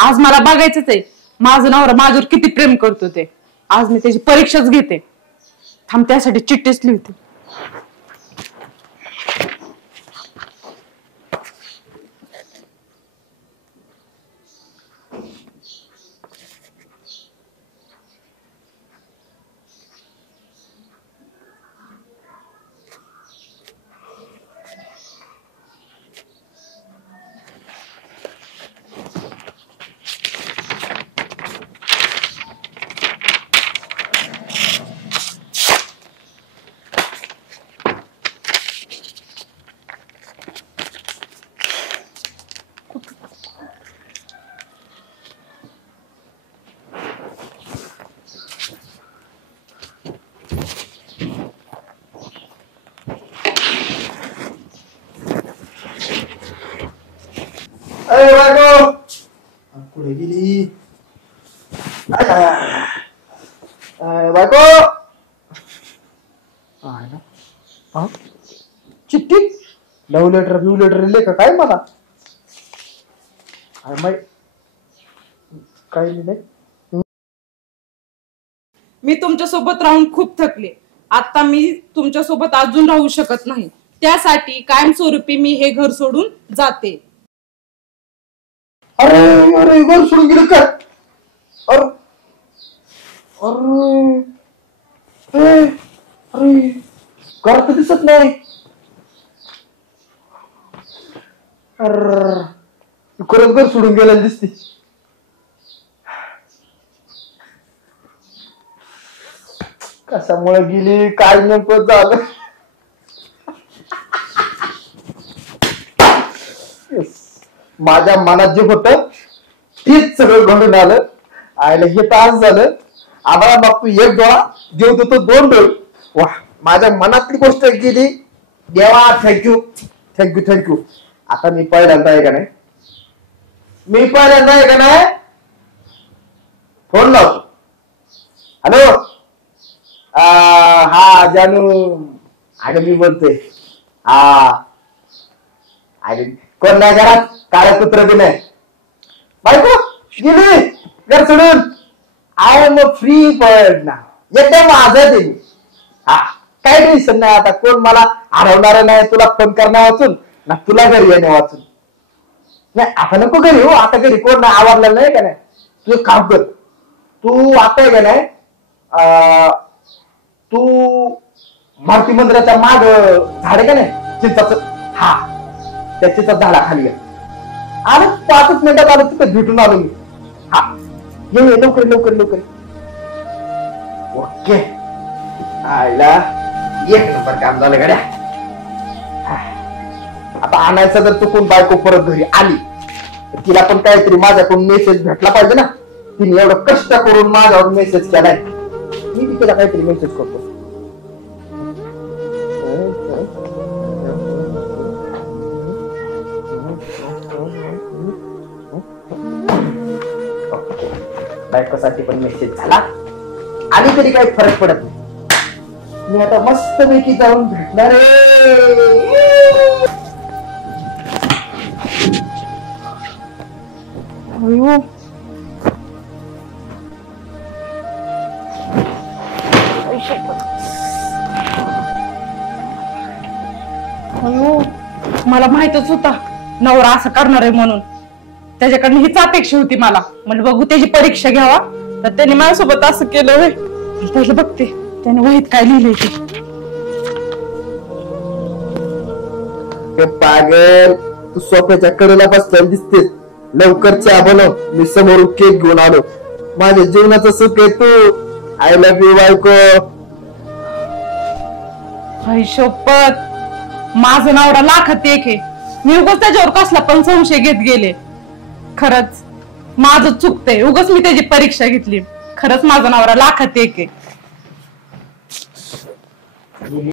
आज मला बघायचंच आहे माझं नवरा माझ्यावर किती प्रेम करतो ते. आज मी त्याची परीक्षाच घेते. थांब, त्यासाठी चिठ्ठीच लिहिते. अरे बायको कुठे गेली? बायको चिठ्ठी लव्ह लेटर ब्यू लेटर लिहिले का काय मला? काय लिहिले? मी तुमच्या सोबत राहून खूप थकले. आता मी तुमच्या सोबत अजून राहू शकत नाही. त्यासाठी कायमस्वरूपी मी हे घर सोडून जाते. अरे अरे घर सोडून गेलं का? अरे अरे अरे घरात दिसत नाही. अरे खरंच घर सोडून गेलेलं दिसते. कशामुळे गेली काय नेमकं झालं? माझ्या मनात जे होत तेच सगळं घडून आलं. आयला हे तास झालं. आम्हाला बापू एक डोळा देव देतो दोन डोळे. वा, माझ्या मनातली गोष्ट गेली. देवा थँक्यू थँक्यू थँक्यू. आता मी पहिल्यांदा आहे का नाही, फोन लावतो. हॅलो, हा जानू. अगं मी बोलतोय. हा अरे कोण नाही घरात? काळं कुत्र बी नाही. बायको गेली घर सोडून. I am a free bird ना. एकदम आझाद आहे. हा काही टेन्शन नाही. आता कोण मला हरवणार नाही. तुला फोन करणार वाचून ना तुला घरी येणे वाचून. नाही आता नको घरी हो. आता घरी कोण नाही, आवडलेलं नाही का नाही. तू एक काम कर, तू आता आहे का नाही, तू मारुती मंदिराच्या माग झाड का नाही चिंचाच, हा त्या चिंचा झाडाखाली आलो. 5 मिनिटात आलो. तिथे भेटून आलो मी. हा ये लवकर लवकर लवकर. ओके. आयला एक नंबर काम झालं गड्या. आता आणायचं जर चुकून बायको परत घरी आली तर तिला पण काहीतरी माझ्याकडून मेसेज भेटला पाहिजे ना. तिने एवढं कष्ट करून माझ्यावर मेसेज केलाय. मी तिला काहीतरी मेसेज करतो. बायकोसाठी पण मेसेज झाला आणि तरी काही फरक पडत नाही. मी आता मस्त पैकी जाऊन भेटणार आहे. मला माहितच होता नवरा असं करणार आहे म्हणून. त्याच्याकडनं हीच अपेक्षा होती मला. म्हणजे बघू त्याची परीक्षा घ्यावा, तर त्याने माझ्यासोबत असं केलं. त्याला बघते त्याने वहीत काय लिहिलंय ते. पागल, तू सोफ्याच्या कडेला बसलेला दिसतेस. लवकर चहा बनव. मी समोर केक घेऊन आलो. माझ्या जीवनाचं सुख आहे तू. आय लव्ह यू बायको. शपथ, माझं नवरा लाखात एक आहे. मी उगाच त्याच्यावर कसला पण संशय घेत गेले. खरंच माझं चुकतंय. उगाच मी त्याची परीक्षा घेतली. खरंच माझा नवरा लाखात एक आहे.